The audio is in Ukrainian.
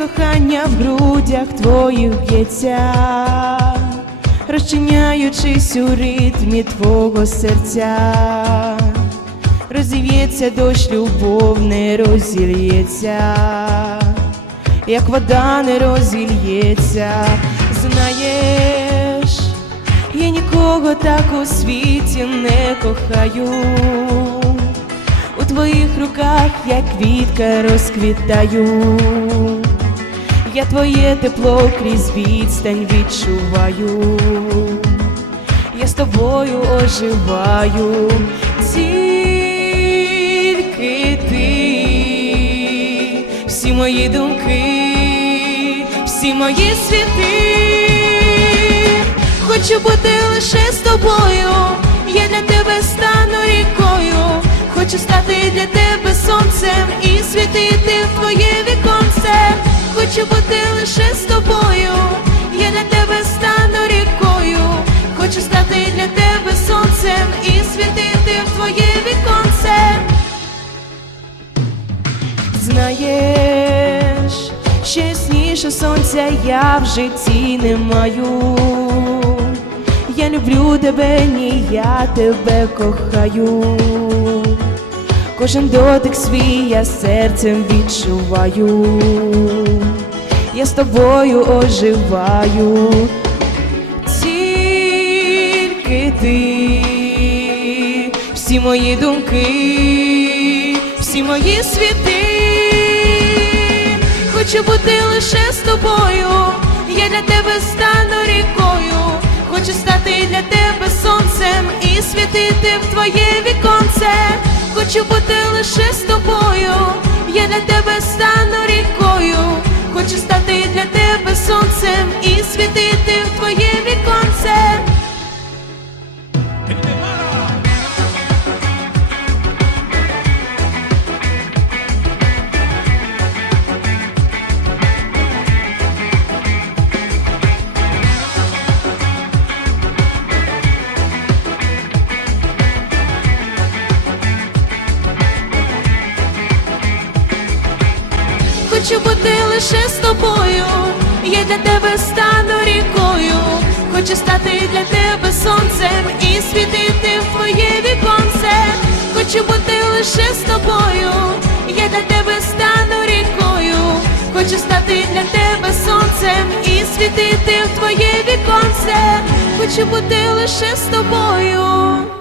кохання в грудях твоїх б'ється, розчиняючись у ритмі твого серця, розів'ється дощ, любов не розільється, як вода не розільється, знаєш, я нікого так у світі не кохаю. У твоїх руках я квітка розквітаю, я твоє тепло крізь відстань відчуваю, я з тобою оживаю, тільки ти, всі мої думки, всі мої світи. Хочу бути лише з тобою, я для тебе стану рікою, хочу стати для тебе сонцем і світити в твоє. Хочу бути лише з тобою, я для тебе стану рікою, хочу стати для тебе сонцем і світити в твоє віконце. Знаєш, ще сонця я в житті не маю. Я люблю тебе, ні, я тебе кохаю. Кожен дотик свій я серцем відчуваю. Я з тобою оживаю. Тільки ти, всі мої думки, всі мої світи. Хочу бути лише з тобою, я для тебе стану рікою, хочу стати для тебе сонцем і світити в твоє віконце. Хочу бути лише з тобою, я для тебе стану рікою, хочу стати для тебе сонцем і світити в твоє віконце. Хочу бути лише з тобою, я для тебе стану рікою, хочу стати для тебе сонцем і світити в твоє віконце. Хочу бути лише з тобою, я для тебе стану рікою, хочу стати для тебе сонцем і світити в твоє віконце. Хочу бути лише з тобою.